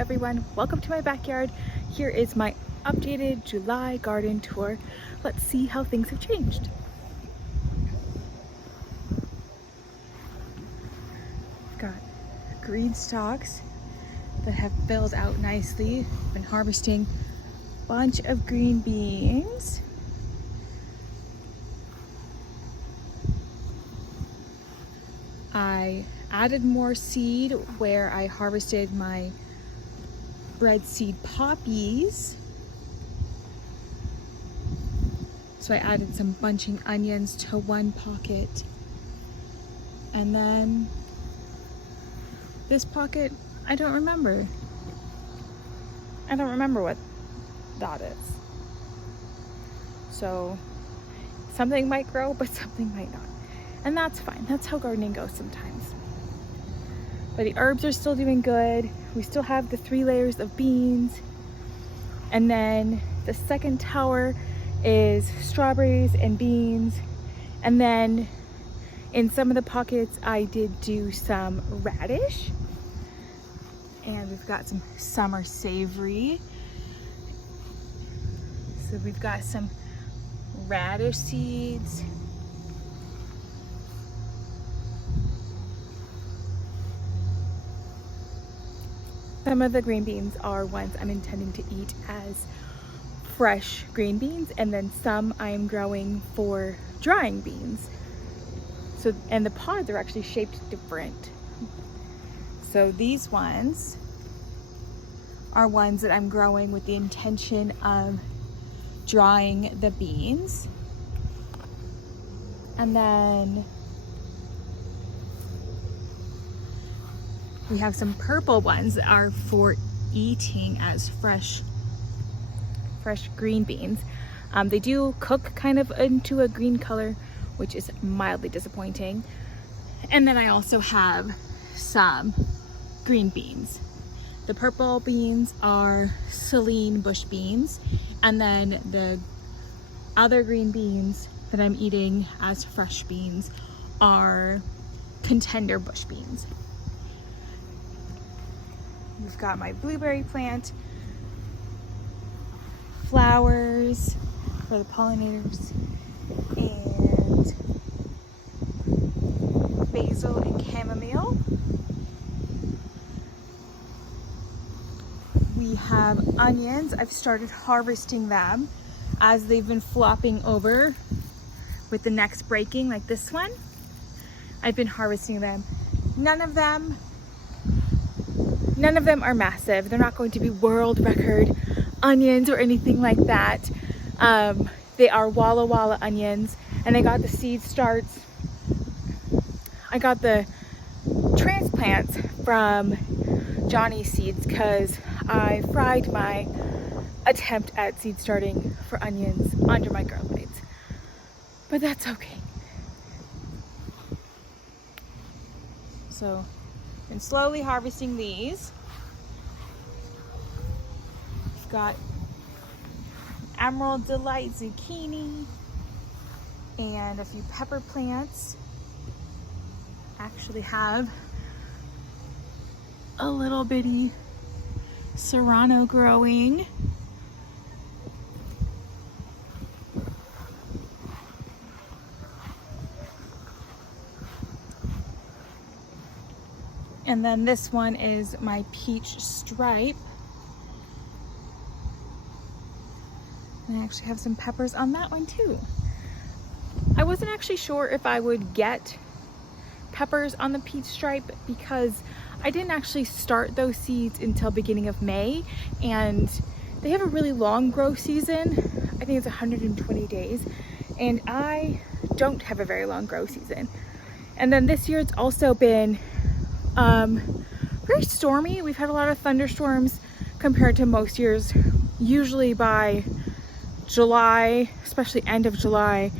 everyone, welcome to my backyard. Here is my updated July garden tour. Let's see how things have changed. Got green stalks that have filled out nicely. Been harvesting a bunch of green beans. I added more seed where I harvested my red seed poppies. So I added some bunching onions to one pocket. And then this pocket, I don't remember. I don't remember what that is. So something might grow, but something might not. And that's fine. That's how gardening goes sometimes. But the herbs are still doing good. We still have the 3 layers of beans. And then the second tower is strawberries and beans. And then in some of the pockets, I did do some radish. And we've got some summer savory. So we've got some radish seeds. Some of the green beans are ones I'm intending to eat as fresh green beans, and then some I am growing for drying beans. So, and the pods are actually shaped different. So these ones are ones that I'm growing with the intention of drying the beans. And then we have some purple ones that are for eating as fresh green beans. They do cook kind of into a green color, which is mildly disappointing. And then I also have some green beans. The purple beans are Celine bush beans, and then the other green beans that I'm eating as fresh beans are Contender bush beans. We've got my blueberry plant, flowers for the pollinators, and basil and chamomile. We have onions. I've started harvesting them as they've been flopping over with the necks breaking, like this one. I've been harvesting them. None of them are massive. They're not going to be world record onions or anything like that. They are Walla Walla onions, and I got the seed starts. I got the transplants from Johnny's Seeds because I fried my attempt at seed starting for onions under my grow lights. But that's okay. So been slowly harvesting these. We've got Emerald Delight zucchini and a few pepper plants. Actually have a little bitty serrano growing. And then this one is my peach stripe. And I actually have some peppers on that one too. I wasn't actually sure if I would get peppers on the peach stripe because I didn't actually start those seeds until beginning of May, and they have a really long grow season. I think it's 120 days, and I don't have a very long grow season. And then this year it's also been very stormy. We've had a lot of thunderstorms compared to most years. Usually by July, especially end of July,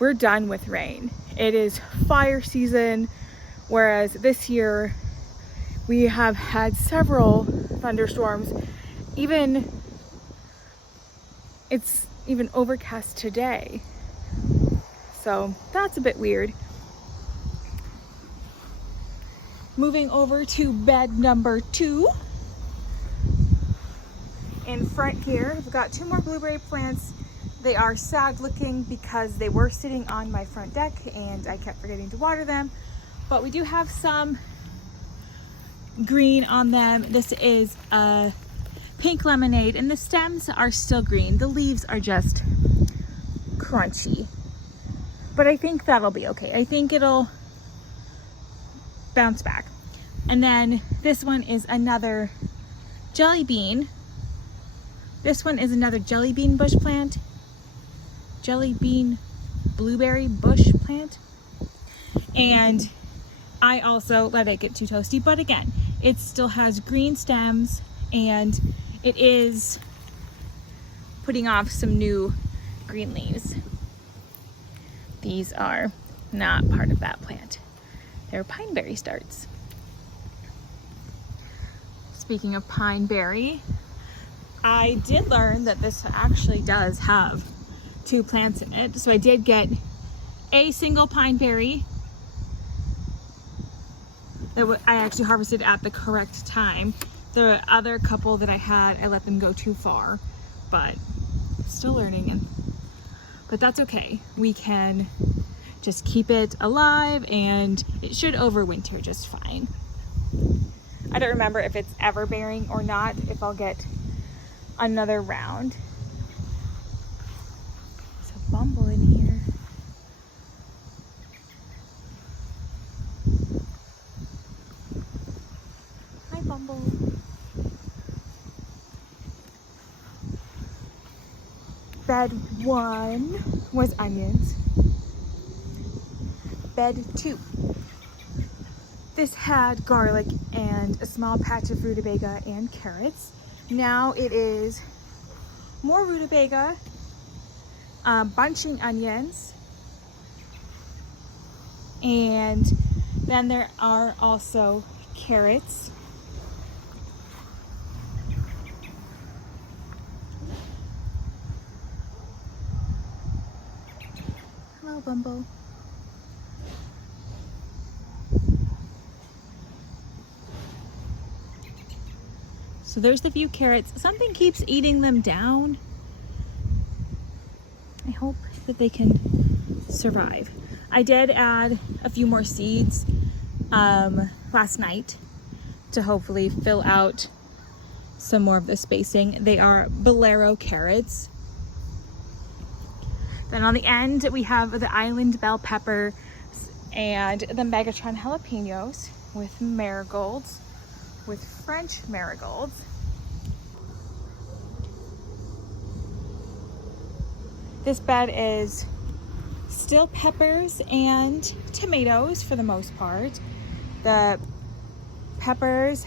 we're done with rain. It is fire season, whereas this year we have had several thunderstorms. It's even overcast today. So that's a bit weird. Moving over to bed number 2. In front here, I've got 2 more blueberry plants. They are sad looking because they were sitting on my front deck and I kept forgetting to water them. But we do have some green on them. This is a pink lemonade and the stems are still green. The leaves are just crunchy. But I think that'll be okay. I think it'll bounce back. And then this one is another jelly bean. This one is another jelly bean bush plant. Jelly bean blueberry bush plant. And I also let it get too toasty, but again, it still has green stems and it is putting off some new green leaves. These are not part of that plant. They're pineberry starts. Speaking of pineberry, I did learn that this actually does have 2 plants in it. So I did get a single pineberry that I actually harvested at the correct time. The other couple that I had, I let them go too far, but still learning. But that's okay. We can just keep it alive and it should overwinter just fine. I don't remember if it's ever bearing or not, if I'll get another round. There's a bumble in here. Hi, Bumble. Bed 1 was onions. Bed 2. This had garlic and a small patch of rutabaga and carrots. Now it is more rutabaga, bunching onions, and then there are also carrots. Hello, Bumble. So there's the few carrots. Something keeps eating them down. I hope that they can survive. I did add a few more seeds last night to hopefully fill out some more of the spacing. They are bolero carrots. Then on the end we have the island bell pepper and the Megatron jalapenos with marigolds, with French marigolds. This bed is still peppers and tomatoes for the most part. The peppers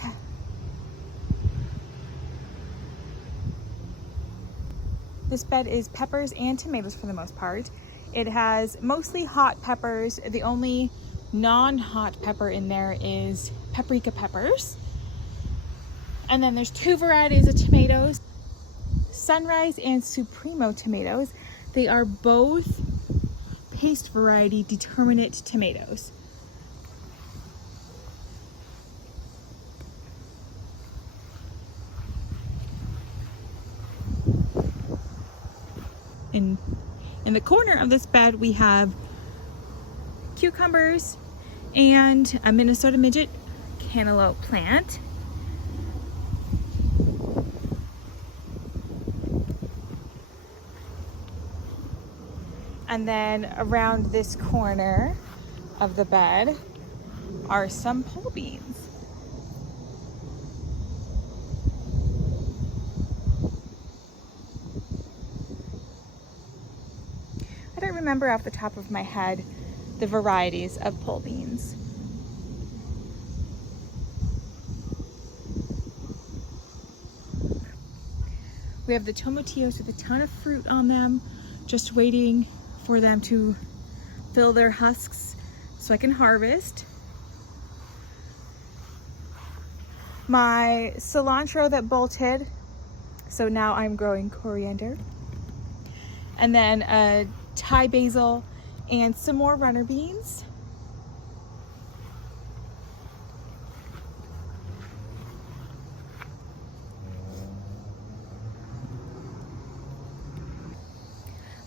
This bed is peppers and tomatoes for the most part. It has mostly hot peppers. The only non-hot pepper in there is paprika peppers. And then there's 2 varieties of tomatoes, Sunrise and Supremo tomatoes. They are both paste variety determinate tomatoes. In the corner of this bed we have cucumbers and a Minnesota midget cantaloupe plant. And then around this corner of the bed are some pole beans. I don't remember off the top of my head the varieties of pole beans. We have the tomatillos with a ton of fruit on them, just waiting for them to fill their husks so I can harvest. My cilantro that bolted, so now I'm growing coriander. And then a Thai basil and some more runner beans.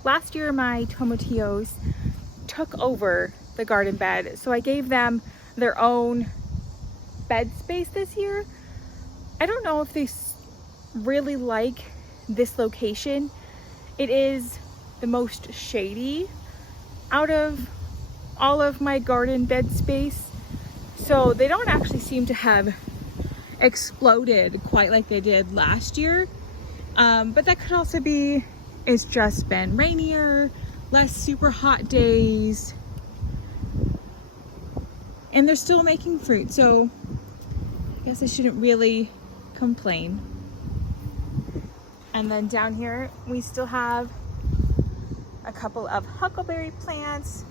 last year my tomatillos took over the garden bed, so I gave them their own bed space this year. I don't know if they really like this location. It is the most shady out of all of my garden bed space, so they don't actually seem to have exploded quite like they did last year. But that could also be it's just been rainier, less super hot days, and they're still making fruit, so I guess I shouldn't really complain. And then down here we still have a couple of huckleberry plants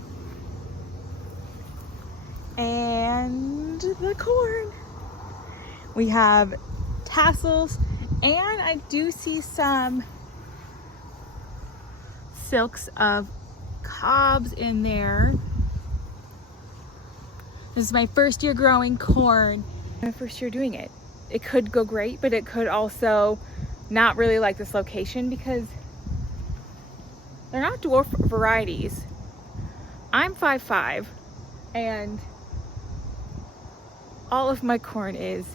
and the corn. We have tassels, and I do see some silks of cobs in there. This is my first year growing corn. My first year doing it. It could go great, but it could also not really like this location because they're not dwarf varieties. I'm 5'5", and all of my corn is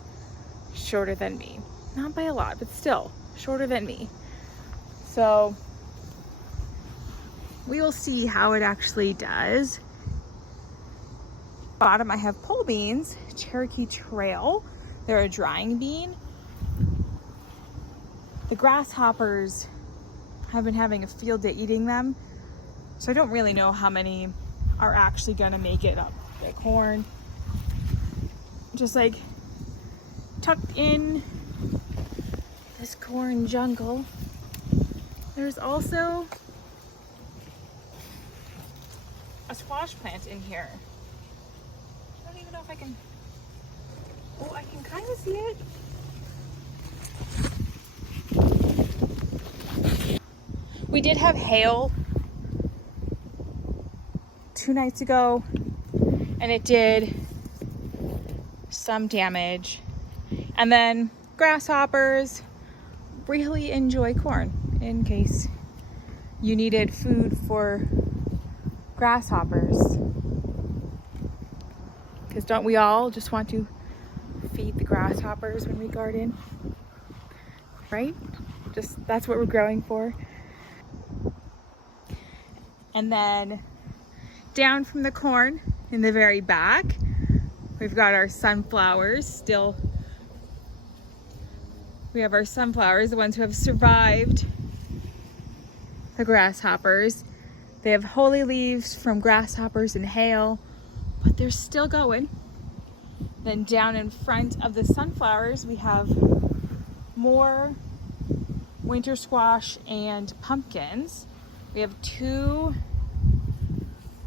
shorter than me. Not by a lot, but still shorter than me. So we will see how it actually does. Bottom I have pole beans, Cherokee Trail. They're a drying bean. The grasshoppers have been having a field day eating them, so I don't really know how many are actually gonna make it up the corn. Just like tucked in this corn jungle, there's also a squash plant in here. I don't even know if I can, oh, I can kind of see it. We did have hail 2 nights ago, and it did some damage. And then grasshoppers really enjoy corn, in case you needed food for grasshoppers. Because don't we all just want to feed the grasshoppers when we garden? Right? Just that's what we're growing for. And then down from the corn in the very back, we've got our sunflowers still. We have our sunflowers, the ones who have survived the grasshoppers. They have holy leaves from grasshoppers and hail, but they're still going. Then down in front of the sunflowers, we have more winter squash and pumpkins. We have 2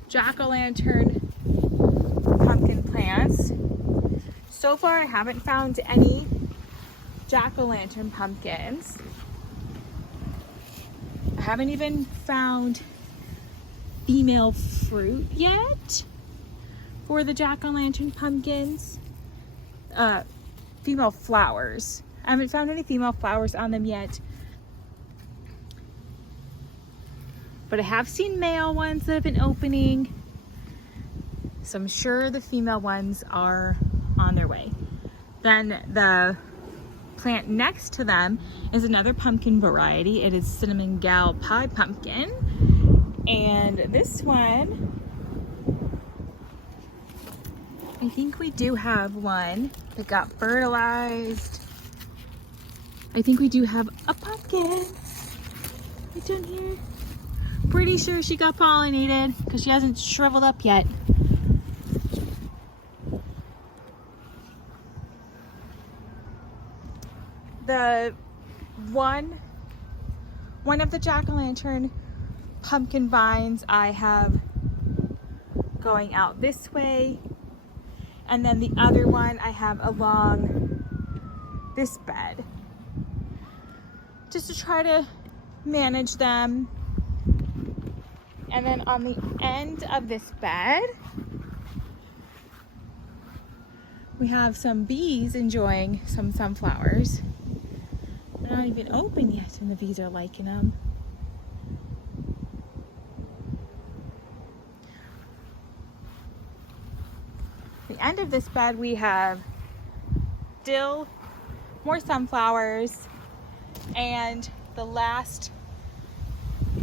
jack-o'-lantern pumpkin plants. So far, I haven't found any jack-o'-lantern pumpkins. I haven't even found female fruit yet for the jack-o'-lantern pumpkins. Female flowers. I haven't found any female flowers on them yet. But I have seen male ones that have been opening, so I'm sure the female ones are on their way. Then the plant next to them is another pumpkin variety. It is cinnamon gal pie pumpkin, and this one, I think we do have one that got fertilized. I think we do have a pumpkin right down here. Pretty sure she got pollinated because she hasn't shriveled up yet. The one of the jack-o'-lantern pumpkin vines I have going out this way, and then the other one I have along this bed, just to try to manage them. And then on the end of this bed, we have some bees enjoying some sunflowers. They're not even open yet, and the bees are liking them. end of this bed we have dill, more sunflowers, and the last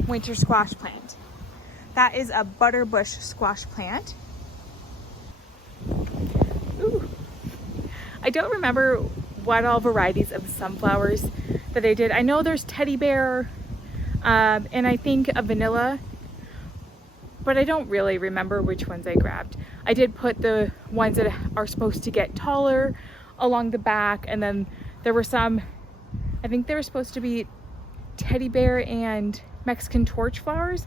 winter squash plant. That is a butterbush squash plant. Ooh. I don't remember what all varieties of sunflowers that I did. I know there's teddy bear, and I think a vanilla, but I don't really remember which ones I grabbed. I did put the ones that are supposed to get taller along the back, and then there were some, I think they were supposed to be teddy bear and Mexican torch flowers,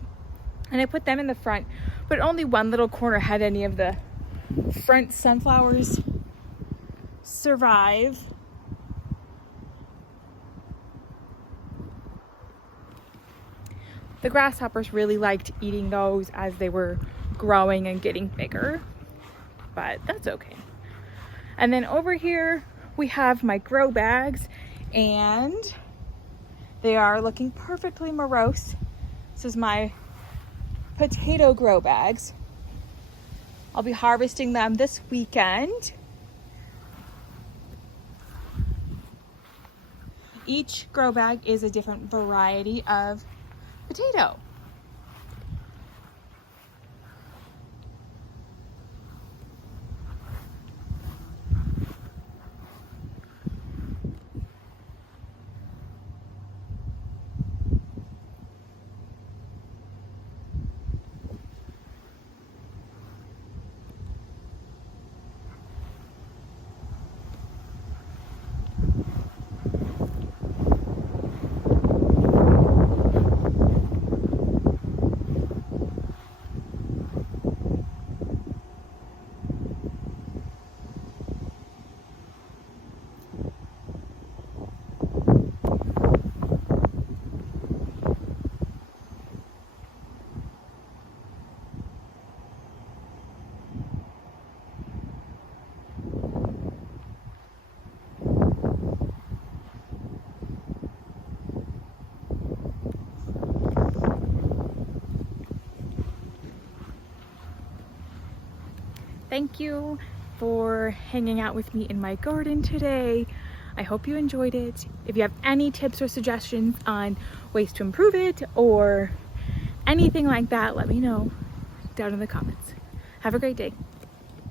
and I put them in the front, but only one little corner had any of the front sunflowers survive. The grasshoppers really liked eating those as they were growing and getting bigger, but that's okay. And then over here we have my grow bags, and they are looking perfectly morose. This is my potato grow bags. I'll be harvesting them this weekend. Each grow bag is a different variety of potato. Thank you for hanging out with me in my garden today. I hope you enjoyed it. If you have any tips or suggestions on ways to improve it or anything like that, let me know down in the comments. Have a great day.